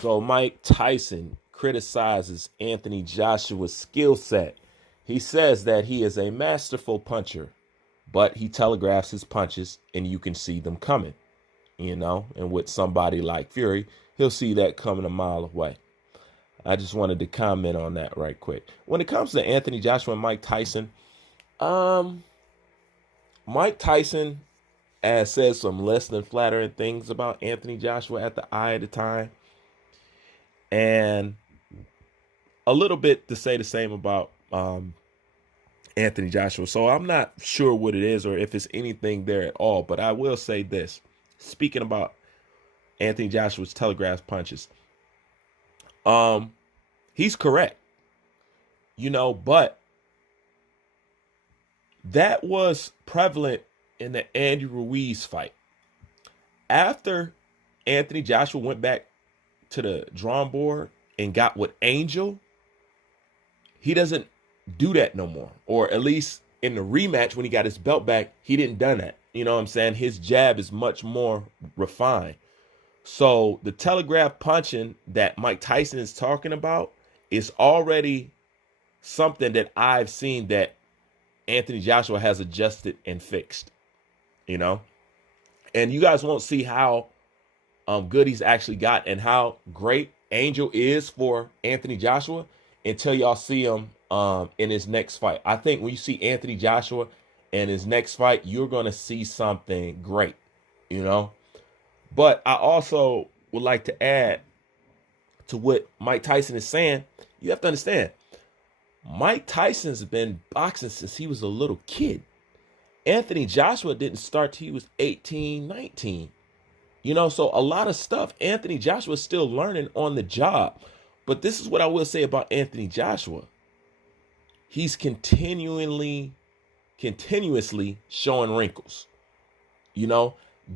So Mike Tyson criticizes Anthony Joshua's skill set. He says that he is a masterful puncher, but he telegraphs his punches and you can see them coming, and with somebody like Fury, he'll see that coming a mile away. I just wanted to comment on that right quick. When it comes to Anthony Joshua and Mike Tyson, Mike Tyson has said some less than flattering things about Anthony Joshua at the eye at the time. And a little bit to say the same about Anthony Joshua. So I'm not sure what it is or if it's anything there at all. But I will say this. Speaking about Anthony Joshua's telegraph punches, he's correct. But that was prevalent in the Andy Ruiz fight. After Anthony Joshua went back to the drawing board and got with Angel, he doesn't do that no more. Or at least in the rematch when he got his belt back, he didn't done that. You know what I'm saying? His jab is much more refined. So the telegraph punching that Mike Tyson is talking about is already something that I've seen that Anthony Joshua has adjusted and fixed, and you guys won't see how good he's actually got and how great Angel is for Anthony Joshua until y'all see him in his next fight. I think when you see Anthony Joshua in his next fight, you're going to see something great, But I also would like to add to what Mike Tyson is saying. You have to understand, Mike Tyson's been boxing since he was a little kid. Anthony Joshua didn't start till he was 18, 19. So a lot of stuff Anthony Joshua is still learning on the job. But this is what I will say about Anthony Joshua. He's continuously showing wrinkles,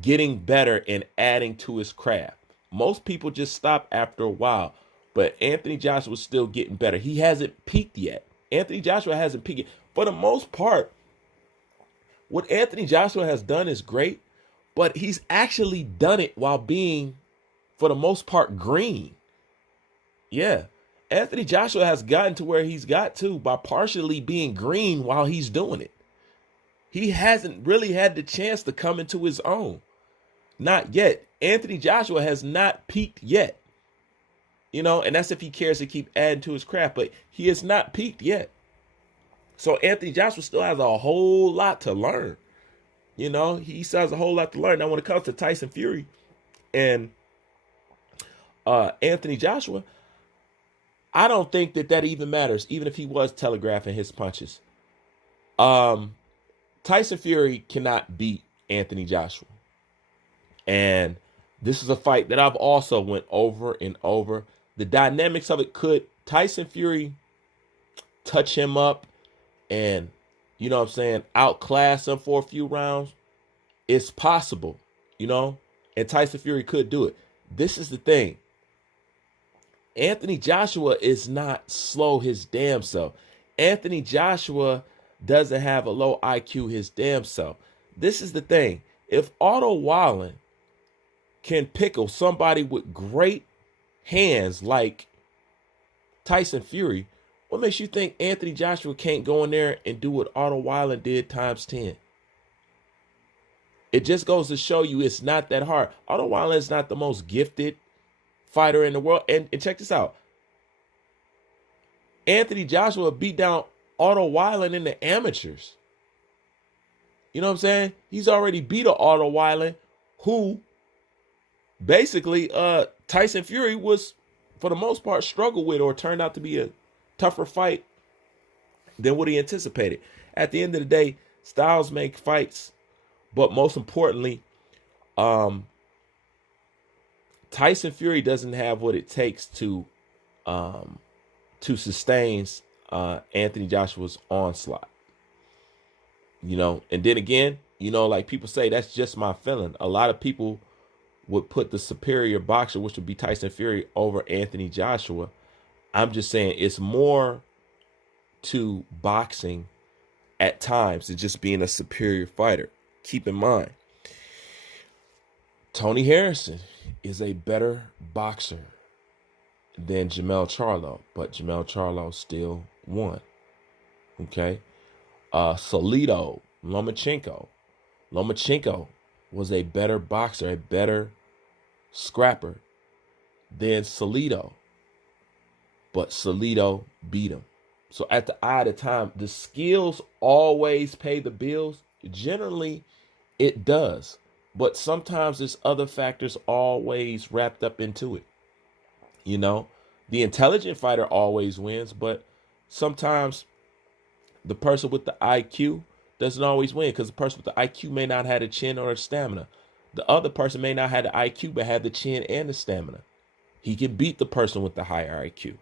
getting better and adding to his craft. Most people just stop after a while, but Anthony Joshua's still getting better. He hasn't peaked yet. Anthony Joshua hasn't peaked yet. For the most part, what Anthony Joshua has done is great, but he's actually done it while being, for the most part, green. Yeah. Anthony Joshua has gotten to where he's got to by partially being green while he's doing it. He hasn't really had the chance to come into his own. Not yet. Anthony Joshua has not peaked yet. And that's if he cares to keep adding to his craft, but he has not peaked yet. So Anthony Joshua still has a whole lot to learn. He still has a whole lot to learn. Now, when it comes to Tyson Fury and Anthony Joshua, I don't think that even matters, even if he was telegraphing his punches. Tyson Fury cannot beat Anthony Joshua. And this is a fight that I've also went over and over. The dynamics of it, could Tyson Fury touch him up and, outclass him for a few rounds? It's possible, and Tyson Fury could do it. This is the thing. Anthony Joshua is not slow his damn self. Anthony Joshua doesn't have a low IQ his damn self. This is the thing. If Otto Wallen can pickle somebody with great hands like Tyson Fury, what makes you think Anthony Joshua can't go in there and do what Otto Wallen did times 10? It just goes to show you it's not that hard. Otto Wallen is not the most gifted fighter in the world. And check this out. Anthony Joshua beat down Otto Wallen in the amateurs. You know what I'm saying? He's already beat Otto Wallen, who basically Tyson Fury was, for the most part, struggled with or turned out to be a tougher fight than what he anticipated. At the end of the day, styles make fights, but most importantly, Tyson Fury doesn't have what it takes to sustain Anthony Joshua's onslaught. And then again, like people say, that's just my feeling. A lot of people would put the superior boxer, which would be Tyson Fury, over Anthony Joshua. I'm just saying it's more to boxing at times than just being a superior fighter. Keep in mind, Tony Harrison is a better boxer than Jamel Charlo, but Jamel Charlo still won. Okay. Salido, Lomachenko. Lomachenko was a better boxer, a better scrapper than Salido, but Salido beat him. So at the eye of the time, the skills always pay the bills. Generally, it does. But sometimes there's other factors always wrapped up into it. You know, the intelligent fighter always wins, but sometimes the person with the IQ doesn't always win because the person with the IQ may not have the chin or the stamina. The other person may not have the IQ but have the chin and the stamina. He can beat the person with the higher IQ.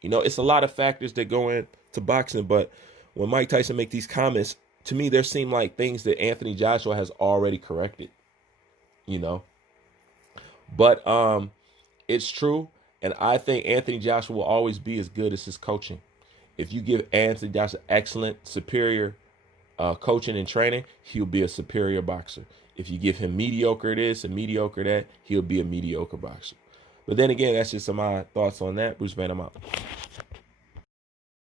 You know, it's a lot of factors that go into boxing, but when Mike Tyson make these comments, to me, there seem like things that Anthony Joshua has already corrected, you know. But it's true, and I think Anthony Joshua will always be as good as his coaching. If you give Anthony Joshua excellent, superior coaching and training, he'll be a superior boxer. If you give him mediocre this and mediocre that, he'll be a mediocre boxer. But then again, that's just my thoughts on that. Bruce Van, I'm out.